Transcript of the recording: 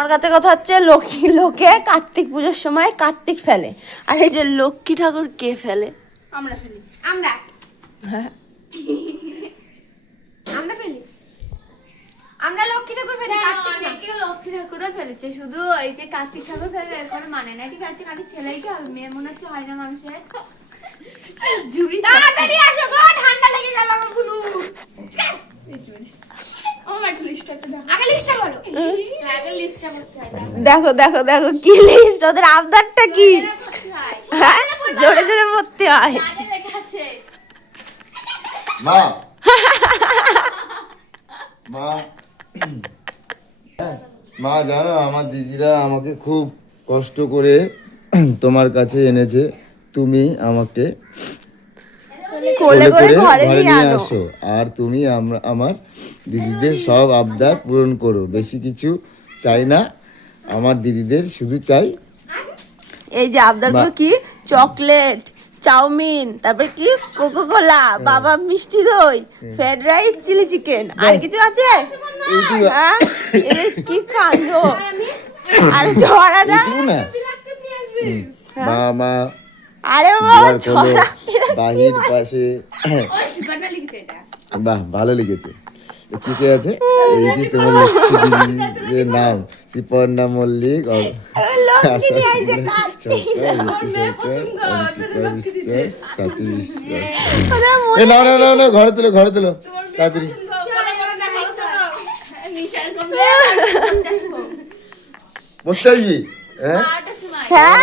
আমার কাছে কথা হচ্ছে লোকে কার্তিক পুজোর সময় কার্তিক ফেলে, আর এই যে লক্ষ্মী ঠাকুর কে ফেলে? আমরা ফেলি। আমরা হ্যাঁ আমরা ফেলি। আমরা লক্ষ্মী ঠাকুর ফেলি, কার্তিক না। অনেকে লক্ষ্মী ঠাকুরও ফেলেছে, শুধু এই যে কার্তিক ঠাকুর ফেলে এর কোনো মানে না। ঠিক আছে, খালি ছেলেইকে হবে, মেয়ে মনে হচ্ছে হয় না মানুষের। তাড়াতাড়ি আসো গো, ঠান্ডা লেগে গেল আমার গুলু। দেখো দেখো দেখো কি লিস্ট, ওদের আবদারটা কি? হ্যাঁ জোরে জোরে পড়তে হয়। মা মা মা জানো আমার দিদিরা আমাকে খুব কষ্ট করে তোমার কাছে এনেছে, তুমি আমাকে কোলে করে ঘরে ঘরে নিয়ে নিয়ে আনো। আসো, আর তুমি আমার দিদিদের সব আবদার পূরণ করো। বেশি কিছু চাই না, আমার দিদিদের শুধু চাই এই যে আবদারগুলো কি? চকলেট, চাউমিন, তারপর কি কোকো কোলা, বাবা মিষ্টি দই, ফ্রাইড রাইস, চিলি চিকেন, আর কিছু আছে? হ্যাঁ এদের কি কাণ্ড! আর ঝড়াটা এইটুকু না। মা মা আরে বাবা দুয়ার খোলো, ছড়া বাহির পাশে। বাহ ভালো লিখেছে। কি কে আছে? এই যে তোমার লক্ষ্মী দিদির নাম সিপর্ণা মল্লিক, লক্ষ্মী নিয়ে আইছে কার্তিক। না না না না, ঘরে তুলো ঘরে তুলো তাড়াতাড়ি। বসতে আসবি? হ্যাঁ হ্যাঁ